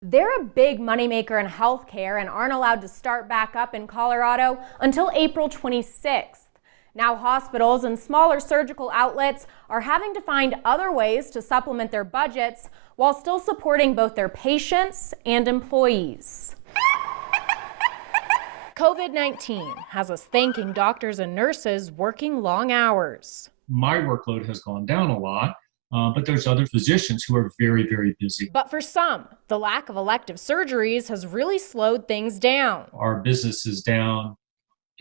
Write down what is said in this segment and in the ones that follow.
They're a big moneymaker in healthcare and aren't allowed to start back up in Colorado until April 26th. Now hospitals and smaller surgical outlets are having to find other ways to supplement their budgets while still supporting both their patients and employees. COVID-19 has us thanking doctors and nurses working long hours. My workload has gone down a lot, but there's other physicians who are very, very busy. But for some, the lack of elective surgeries has really slowed things down. Our business is down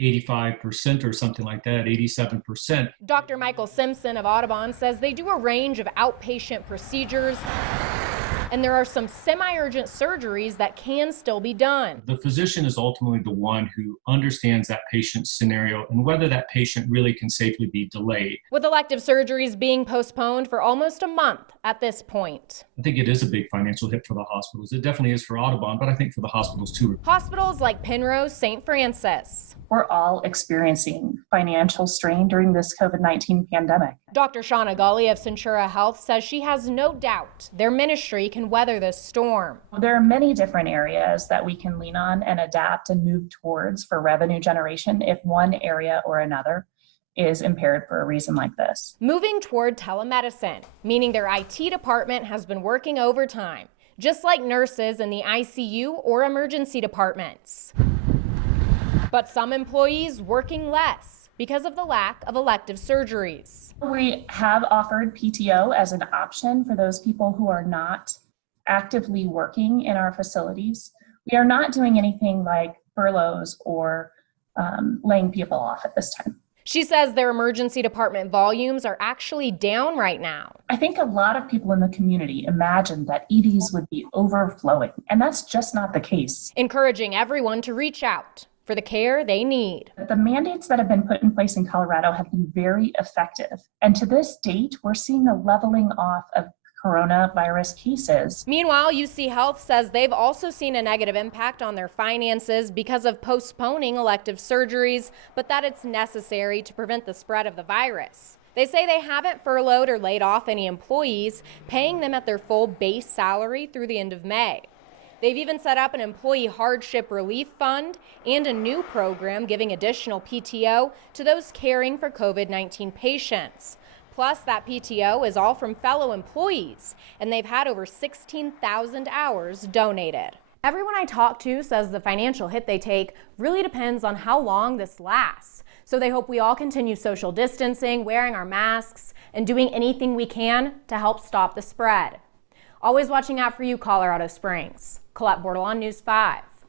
85% or something like that, 87%. Dr. Michael Simpson of Audubon says they do a range of outpatient procedures, and there are some semi-urgent surgeries that can still be done. The physician is ultimately the one who understands that patient's scenario and whether that patient really can safely be delayed. With elective surgeries being postponed for almost a month at this point. I think it is a big financial hit for the hospitals. It definitely is for Audubon, but I think for the hospitals too. Hospitals like Penrose St. Francis. We're all experiencing financial strain during this COVID-19 pandemic. Dr. Shauna Gully of Centura Health says she has no doubt their ministry can weather this storm. There are many different areas that we can lean on and adapt and move towards for revenue generation if one area or another is impaired for a reason like this. Moving toward telemedicine, meaning their IT department has been working overtime, just like nurses in the ICU or emergency departments. But some employees working less because of the lack of elective surgeries. We have offered PTO as an option for those people who are not actively working in our facilities. We are not doing anything like furloughs or laying people off at this time. She says their emergency department volumes are actually down right now. I think a lot of people in the community imagined that EDs would be overflowing, and that's just not the case. Encouraging everyone to reach out for the care they need. The mandates that have been put in place in Colorado have been very effective. And to this date, we're seeing a leveling off of coronavirus cases. Meanwhile, UC Health says they've also seen a negative impact on their finances because of postponing elective surgeries, but that it's necessary to prevent the spread of the virus. They say they haven't furloughed or laid off any employees, paying them at their full base salary through the end of May. They've even set up an employee hardship relief fund and a new program giving additional PTO to those caring for COVID-19 patients. Plus, that PTO is all from fellow employees, and they've had over 16,000 hours donated. Everyone I talk to says the financial hit they take really depends on how long this lasts. So they hope we all continue social distancing, wearing our masks, and doing anything we can to help stop the spread. Always watching out for you, Colorado Springs. Colette Bordelon, News 5.